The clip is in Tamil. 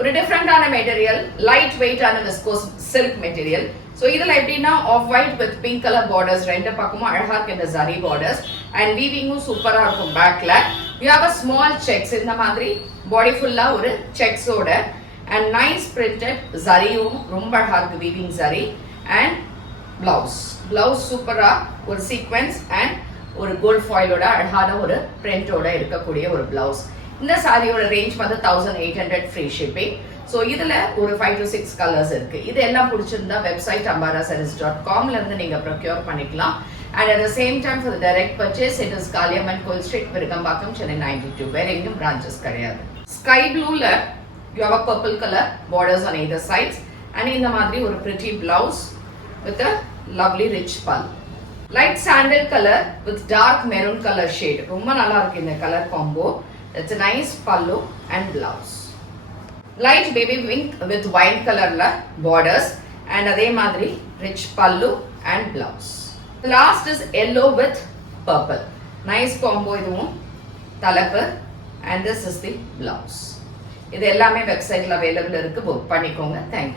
ஒரு டிஃப்ரெண்டான மெட்டீரியல், லைட் வெயிட்டான விஸ்கோஸ் சில்க் மெட்டீரியல். ஸோ இதில் எப்படின்னா off white with pink colour borders, ரெண்டு பக்கமும் அழகாக இருக்கு இந்த ஜரி பார்டர்ஸ். அண்ட் வீவிங்கும் சூப்பராக இருக்கும். பேக்கில் you have a small sex, இந்த மாதிரி பாடி ஃபுல்லாக ஒரு செக்ஸோட அண்ட் நைஸ் பிரிண்டட் ஜரியும் ரொம்ப அழகாக இருக்கு வீவிங் ஜரி. அண்ட் பிளவுஸ் சூப்பராக ஒரு சீக்வென்ஸ் அண்ட் ஒரு கோல்ட் ஃபாயிலோட அழகான ஒரு பிரிண்டோட இருக்கக்கூடிய ஒரு பிளவுஸ். இந்த சாரியோட ரேஞ்ச் வந்து 1800 ஃப்ரீ ஷிப்பிங். ஸோ இதில் ஒரு 5 to 6 கலர்ஸ் இருக்கு. இது எல்லாம் பிடிச்சிருந்தா வெப்சைட் ambarasarees.comல இருந்து நீங்க ப்ரொக்யூர் பண்ணிக்கலாம். And at the same time for direct purchase it is Kaliamman Koil street, Virugambakkam, Chennai 92. வேற எங்கேயும் பிரான்ச்சஸ் கிடையாது. ஸ்கை ப்ளூல you have a purple colour borders on either sides and இந்த மாதிரி ஒரு pretty blouse with a lovely rich pallu. Light sandal colour with dark maroon colour shade, ரொம்ப நல்லா இருக்கு இந்த colour combo. It's a nice pallu and blouse. Light baby pink with wine color la borders and adhe madri rich pallu and blouse. Last is yellow with purple. Nice combo iduvum thalappu and this is the blouse. Idu ellame website la available irukku, book pannikonga. Thank you.